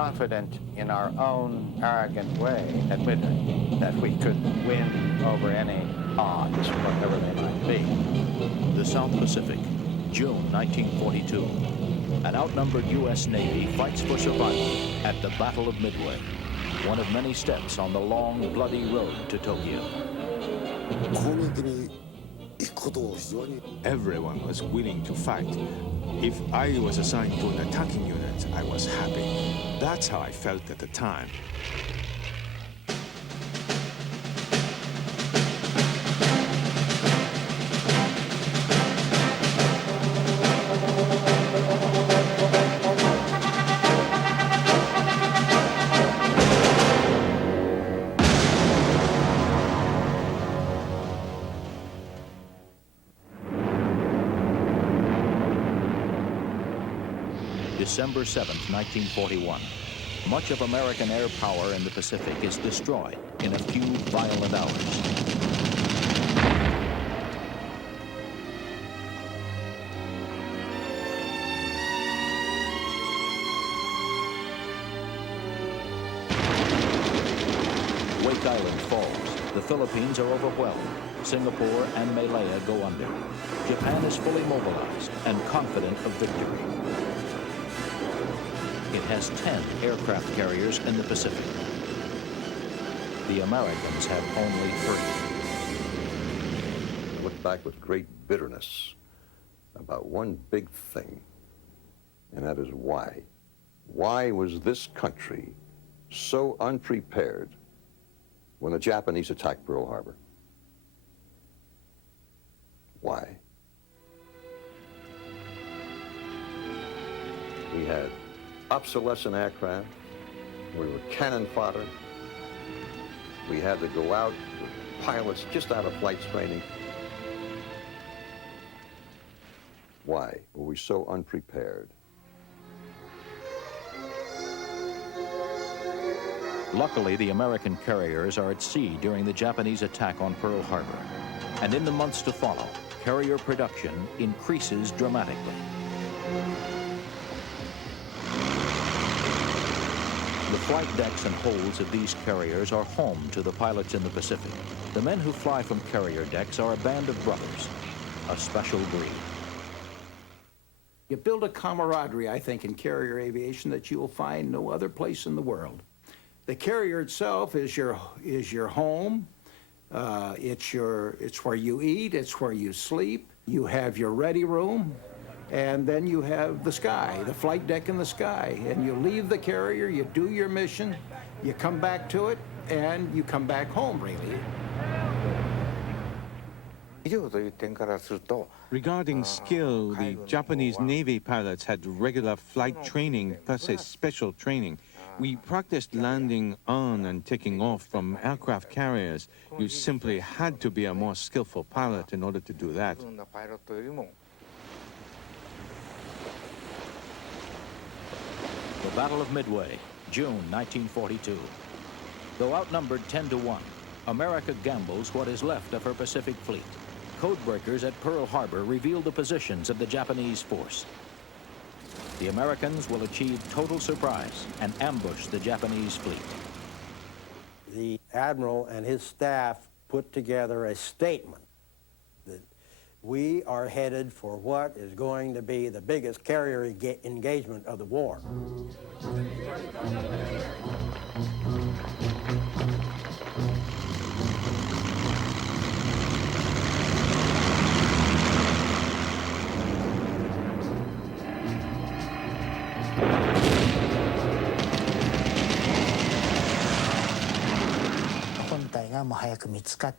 confident in our own arrogant way, admitted that we could win over any odds, whatever they might be. The South Pacific, June 1942. An outnumbered U.S. Navy fights for survival at the Battle of Midway, one of many steps on the long, bloody road to Tokyo. Everyone was willing to fight. If I was assigned to an attacking unit, I was happy. That's how I felt at the time. December 7th, 1941. Much of American air power in the Pacific is destroyed in a few violent hours. Wake Island falls. The Philippines are overwhelmed. Singapore and Malaya go under. Japan is fully mobilized and confident of victory. It has 10 aircraft carriers in the Pacific. The Americans have only 3. I look back with great bitterness about one big thing, and that is why. Why was this country so unprepared when the Japanese attacked Pearl Harbor? Why? We had obsolescent aircraft. We were cannon fodder. We had to go out with pilots just out of flight training. Why were we so unprepared? Luckily, the American carriers are at sea during the Japanese attack on Pearl Harbor. And in the months to follow, carrier production increases dramatically. The flight decks and holds of these carriers are home to the pilots in the Pacific. The men who fly from carrier decks are a band of brothers, a special breed. You build a camaraderie, I think, in carrier aviation that you will find no other place in the world. The carrier itself is your home. It's where you eat. It's where you sleep. You have your ready room. And then you have the sky, the flight deck in the sky. And you leave the carrier, you do your mission, you come back to it, and you come back home, really. Regarding skill, the Japanese Navy pilots had regular flight training, plus a special training. We practiced landing on and taking off from aircraft carriers. You simply had to be a more skillful pilot in order to do that. The Battle of Midway, June 1942. Though outnumbered 10-1, America gambles what is left of her Pacific fleet. Codebreakers at Pearl Harbor reveal the positions of the Japanese force. The Americans will achieve total surprise and ambush the Japanese fleet. The admiral and his staff put together a statement that we are headed for what is going to be the biggest carrier engagement of the war.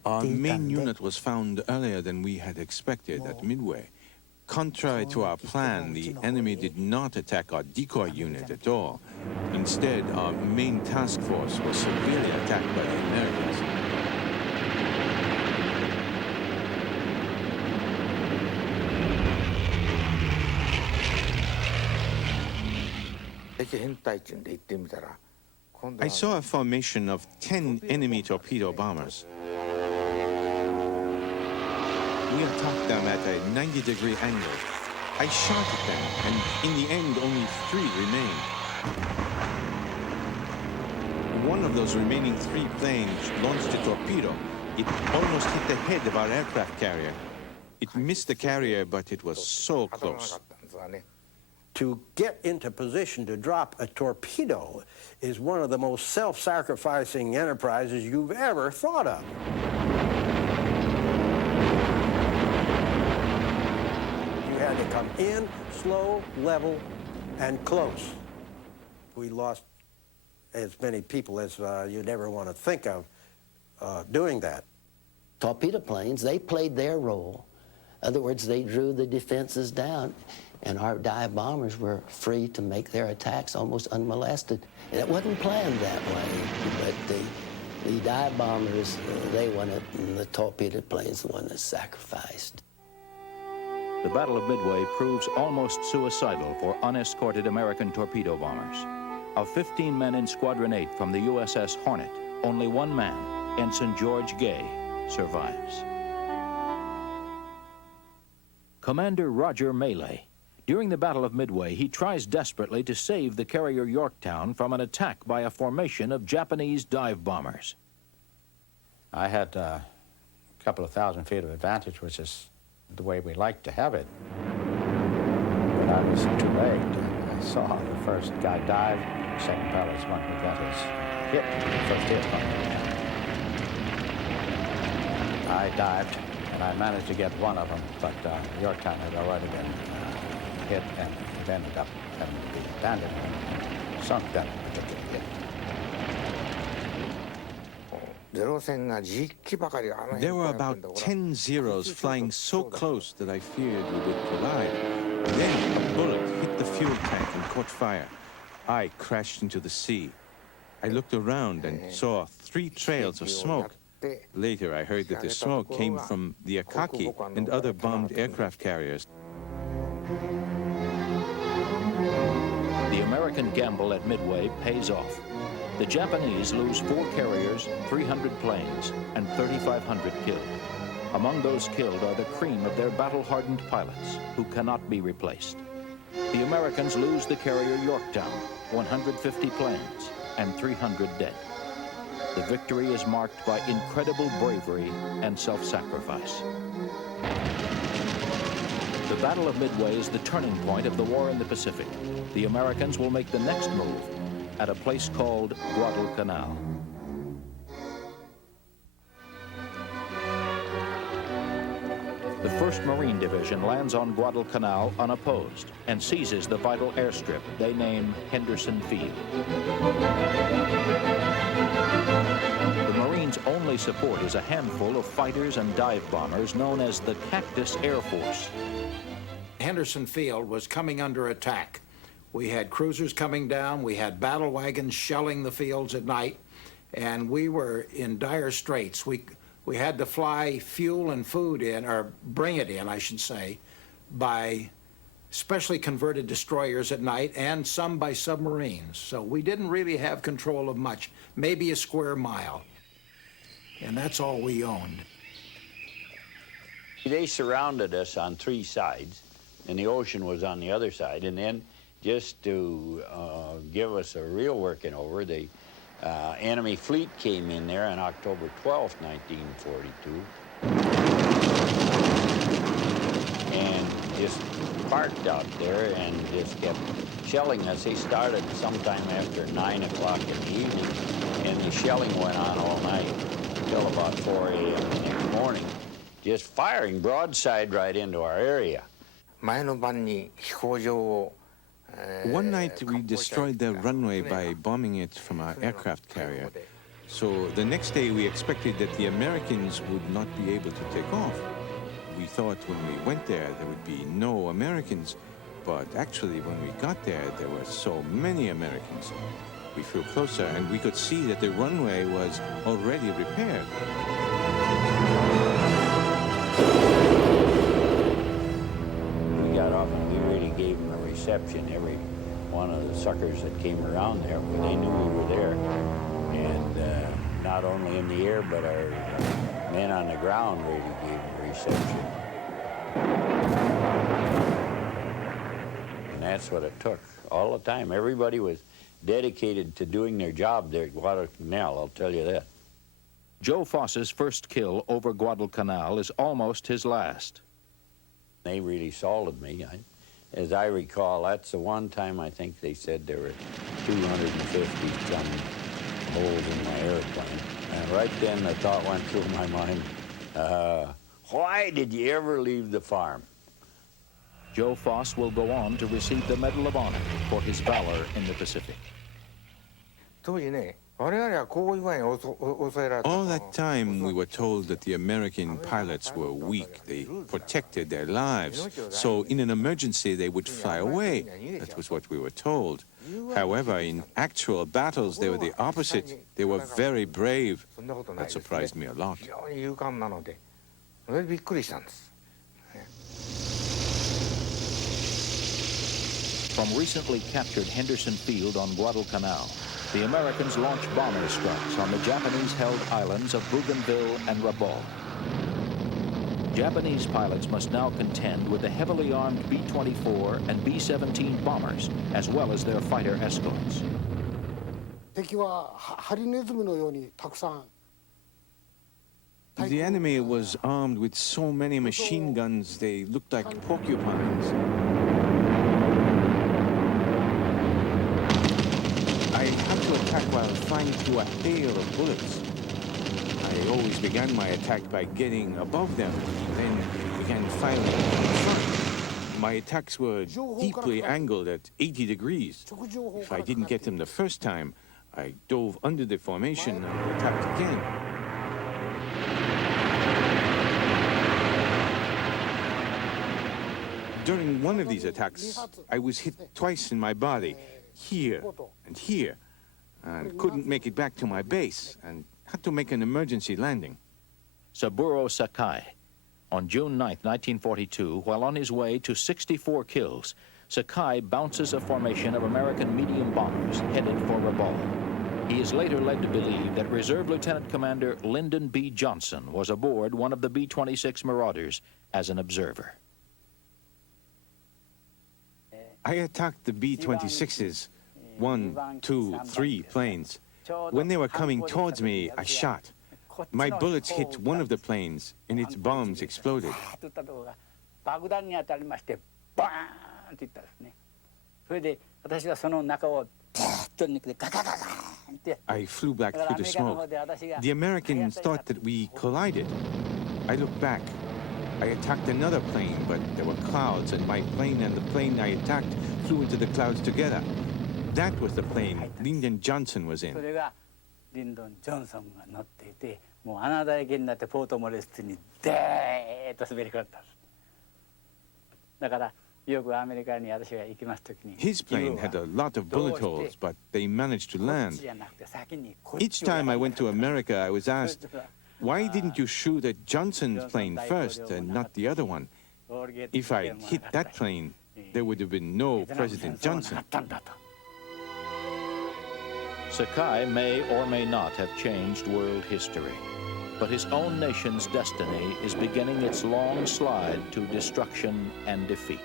Our main unit was found earlier than we had expected at Midway. Contrary to our plan, the enemy did not attack our decoy unit at all. Instead, our main task force was severely attacked by the Americans. I saw a formation of 10 enemy torpedo bombers. We attacked them at a 90-degree angle. I shot at them, and in the end, only 3 remained. one of those remaining 3 planes launched a torpedo, it almost hit the head of our aircraft carrier. It missed the carrier, but it was so close. To get into position to drop a torpedo is one of the most self-sacrificing enterprises you've ever thought of. You had to come in, slow, level, and close. We lost as many people as you'd ever want to think of doing that. Torpedo planes, they played their role. In other words, they drew the defenses down, and our dive bombers were free to make their attacks almost unmolested. And it wasn't planned that way, but the dive bombers, they won it, and the torpedo planes, the one that sacrificed. The Battle of Midway proves almost suicidal for unescorted American torpedo bombers. Of 15 men in Squadron 8 from the USS Hornet, only one man, Ensign George Gay, survives. Commander Roger Melee. During the Battle of Midway, he tries desperately to save the carrier Yorktown from an attack by a formation of Japanese dive bombers. I had a couple of thousand feet of advantage, which is the way we like to have it. But I was too late. I saw the first guy dive, the second fellow's one who got his hit, first hit. I dived, and I managed to get one of them, but Yorktown had already been hit, and it ended up having to be abandoned and sunk that particular hit. There were about 10 Zeros flying so close that I feared we would collide. Then a bullet hit the fuel tank and caught fire. I crashed into the sea. I looked around and saw 3 trails of smoke. Later, I heard that the smoke came from the Akaki and other bombed aircraft carriers. The American gamble at Midway pays off. The Japanese lose 4 carriers, 300 planes, and 3,500 killed. Among those killed are the cream of their battle-hardened pilots, who cannot be replaced. The Americans lose the carrier Yorktown, 150 planes, and 300 dead. The victory is marked by incredible bravery and self-sacrifice. The Battle of Midway is the turning point of the war in the Pacific. The Americans will make the next move at a place called Guadalcanal. The 1st Marine Division lands on Guadalcanal unopposed and seizes the vital airstrip they name Henderson Field. The Marines' only support is a handful of fighters and dive bombers known as the Cactus Air Force. Henderson Field was coming under attack. We had cruisers coming down, we had battle wagons shelling the fields at night, and we were in dire straits. We had to fly fuel and food in, or bring it in, I should say, by specially converted destroyers at night and some by submarines. So we didn't really have control of much, maybe a square mile. And that's all we owned. They surrounded us on 3 sides, and the ocean was on the other side. And then, just to give us a real working over, the enemy fleet came in there on October 12th, 1942, and just parked out there and just kept shelling us. They started sometime after 9 o'clock in the evening, and the shelling went on all night until about 4 a.m. the next morning, just firing broadside right into our area. One night, we destroyed the runway by bombing it from our aircraft carrier. So the next day, we expected that the Americans would not be able to take off. We thought when we went there would be no Americans. But actually, when we got there were so many Americans. We flew closer, and we could see that the runway was already repaired. We got off and we really gave them a reception. Every one of the suckers that came around there, they knew we were there. And not only in the air, but our men on the ground really gave them a reception. And that's what it took all the time. Everybody was dedicated to doing their job there at Guadalcanal, I'll tell you that. Joe Foss's first kill over Guadalcanal is almost his last. They really salted me. As I recall, that's the one time I think they said there were 250-some holes in my airplane. And right then the thought went through my mind, why did you ever leave the farm? Joe Foss will go on to receive the Medal of Honor for his valor in the Pacific. All that time, we were told that the American pilots were weak. They protected their lives. So in an emergency, they would fly away. That was what we were told. However, in actual battles, they were the opposite. They were very brave. That surprised me a lot. From recently captured Henderson Field on Guadalcanal, the Americans launched bomber strikes on the Japanese-held islands of Bougainville and Rabaul. Japanese pilots must now contend with the heavily armed B-24 and B-17 bombers, as well as their fighter escorts. The enemy was armed with so many machine guns, they looked like porcupines. I had to attack while flying through a hail of bullets. I always began my attack by getting above them, then began firing in front. My attacks were deeply angled at 80 degrees. If I didn't get them the first time, I dove under the formation and attacked again. During one of these attacks, I was hit twice in my body, here and here, and couldn't make it back to my base, and had to make an emergency landing. Saburo Sakai. On June 9, 1942, while on his way to 64 kills, Sakai bounces a formation of American medium bombers headed for Rabaul. He is later led to believe that Reserve Lieutenant Commander Lyndon B. Johnson was aboard one of the B-26 Marauders as an observer. I attacked the B-26s, 1, 2, 3 planes. When they were coming towards me, I shot. My bullets hit one of the planes, and its bombs exploded. I flew back through the smoke. The Americans thought that we collided. I looked back. I attacked another plane, but there were clouds, and my plane and the plane I attacked flew into the clouds together. That was the plane Lyndon Johnson was in. His plane had a lot of bullet holes, but they managed to land. Each time I went to America, I was asked, why didn't you shoot at Johnson's plane first and not the other one? If I hit that plane, there would have been no President Johnson. Sakai may or may not have changed world history, but his own nation's destiny is beginning its long slide to destruction and defeat.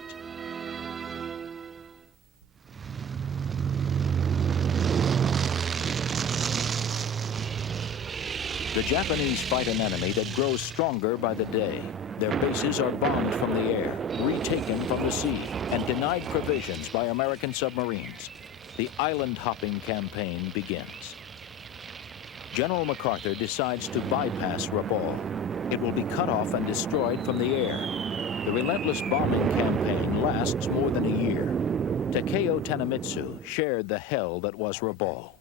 The Japanese fight an enemy that grows stronger by the day. Their bases are bombed from the air, retaken from the sea, and denied provisions by American submarines. The island-hopping campaign begins. General MacArthur decides to bypass Rabaul. It will be cut off and destroyed from the air. The relentless bombing campaign lasts more than a year. Takeo Tanemitsu shared the hell that was Rabaul.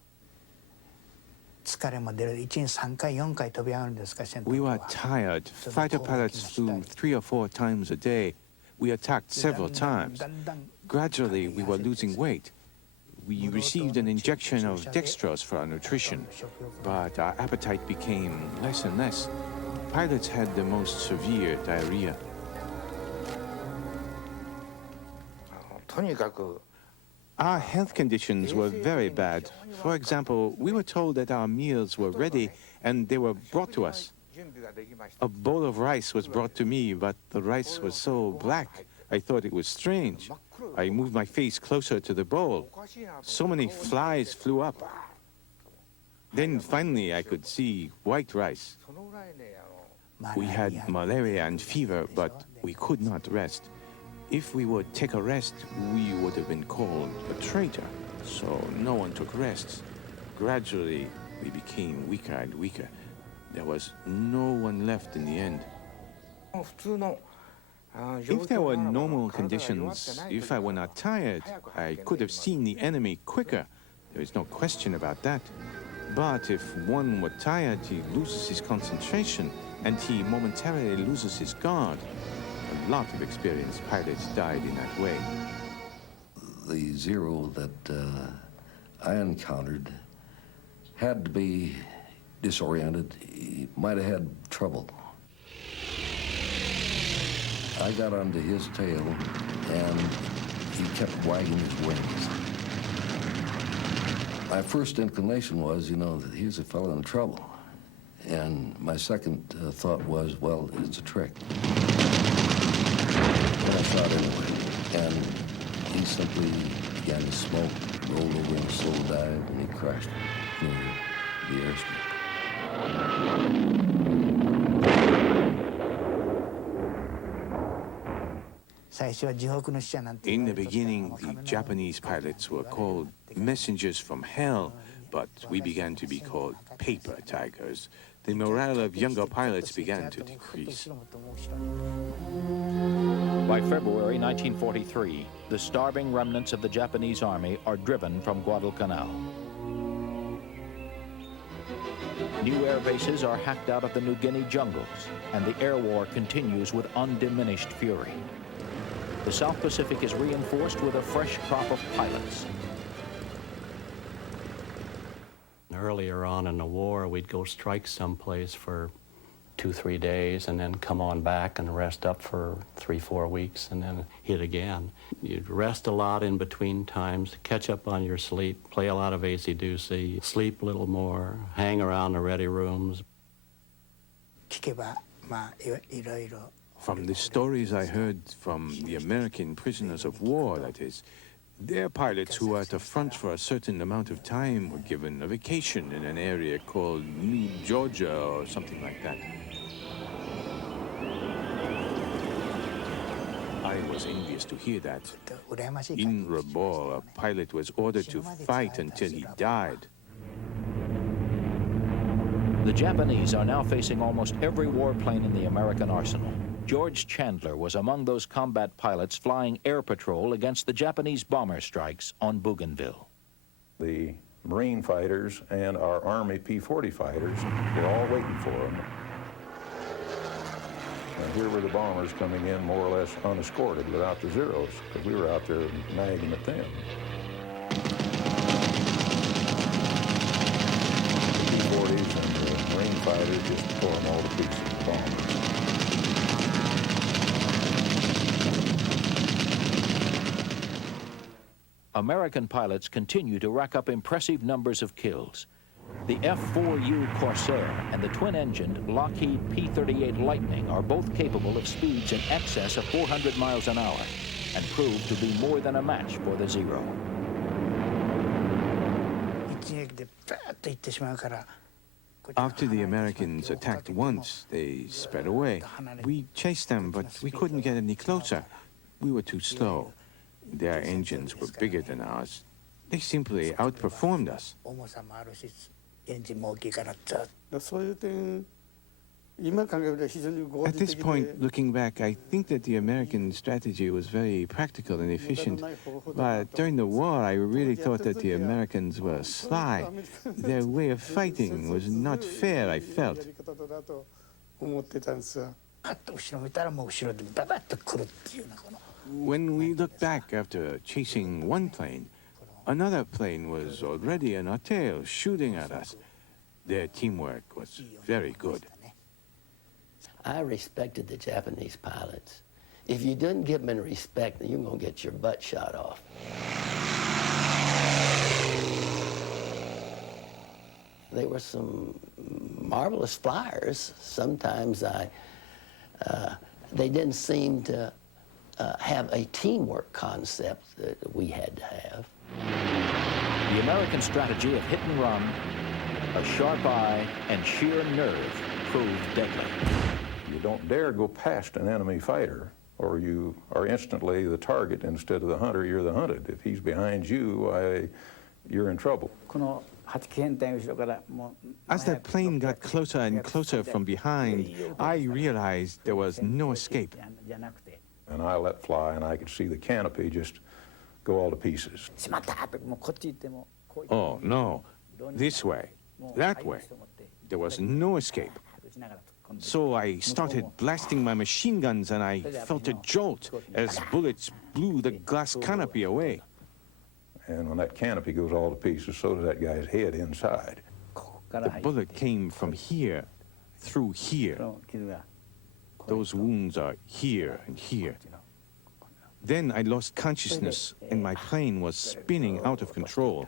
We were tired. Fighter pilots flew 3 or 4 times a day. We attacked several times. Gradually, we were losing weight. We received an injection of dextrose for our nutrition, but our appetite became less and less. Pilots had the most severe diarrhea. Our health conditions were very bad. For example, we were told that our meals were ready and they were brought to us. A bowl of rice was brought to me, but the rice was so black. I thought it was strange. I moved my face closer to the bowl. So many flies flew up. Then finally I could see white rice. We had malaria and fever, but we could not rest. If we would take a rest, we would have been called a traitor. So no one took rests. Gradually, we became weaker and weaker. There was no one left in the end. If there were normal conditions, if I were not tired, I could have seen the enemy quicker. There is no question about that. But if one were tired, he loses his concentration, and he momentarily loses his guard. A lot of experienced pilots died in that way. The Zero that I encountered had to be disoriented. He might have had trouble. I got onto his tail, and he kept wagging his wings. My first inclination was, you know, that he's a fellow in trouble. And my second thought was, well, it's a trick. And I shot anyway. And he simply began to smoke, rolled over in a slow dive, and he crashed near the airstrip. In the beginning, the Japanese pilots were called messengers from hell, but we began to be called paper tigers. The morale of younger pilots began to decrease. By February 1943, the starving remnants of the Japanese army are driven from Guadalcanal. New air bases are hacked out of the New Guinea jungles, and the air war continues with undiminished fury. The South Pacific is reinforced with a fresh crop of pilots. Earlier on in the war, we'd go strike someplace for 2-3 days and then come on back and rest up for 3-4 weeks and then hit again. You'd rest a lot in between times, catch up on your sleep, play a lot of acey-deucey, sleep a little more, hang around the ready rooms. From the stories I heard from the American prisoners of war, that is, their pilots who were at the front for a certain amount of time were given a vacation in an area called New Georgia or something like that. I was envious to hear that. In Rabor, a pilot was ordered to fight until he died. The Japanese are now facing almost every warplane in the American arsenal. George Chandler was among those combat pilots flying air patrol against the Japanese bomber strikes on Bougainville. The Marine fighters and our Army P-40 fighters were all waiting for them. And here were the bombers coming in more or less unescorted without the Zeros, because we were out there nagging at them. The P-40s and the Marine fighters just tore them all to pieces, the bombers. American pilots continue to rack up impressive numbers of kills. The F-4U Corsair and the twin-engined Lockheed P-38 Lightning are both capable of speeds in excess of 400 miles an hour and prove to be more than a match for the Zero. After the Americans attacked once, they sped away. We chased them, but we couldn't get any closer. We were too slow. Their engines were bigger than ours. They simply outperformed us. At this point, looking back, I think that the American strategy was very practical and efficient. But during the war, I really thought that the Americans were sly. Their way of fighting was not fair, I felt. When we look back after chasing one plane, another plane was already on our tail, shooting at us. Their teamwork was very good. I respected the Japanese pilots. If you didn't give them any respect, then you're going to get your butt shot off. They were some marvelous flyers. Sometimes they didn't seem to have a teamwork concept that we had to have. The American strategy of hit and run, a sharp eye, and sheer nerve proved deadly. You don't dare go past an enemy fighter, or you are instantly the target instead of the hunter. You're the hunted. If he's behind you, you're in trouble. As that plane got closer and closer from behind, I realized there was no escape. And I let fly, and I could see the canopy just go all to pieces. Oh, no. This way, that way. There was no escape. So I started blasting my machine guns, and I felt a jolt as bullets blew the glass canopy away. And when that canopy goes all to pieces, so does that guy's head inside. The bullet came from here, through here. Those wounds are here and here. Then I lost consciousness, and my plane was spinning out of control.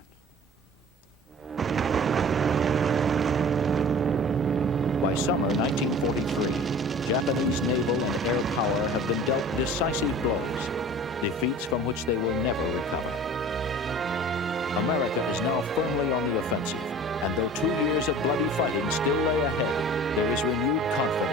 By summer 1943, Japanese naval and air power have been dealt decisive blows, defeats from which they will never recover. America is now firmly on the offensive, and though 2 years of bloody fighting still lay ahead, there is renewed confidence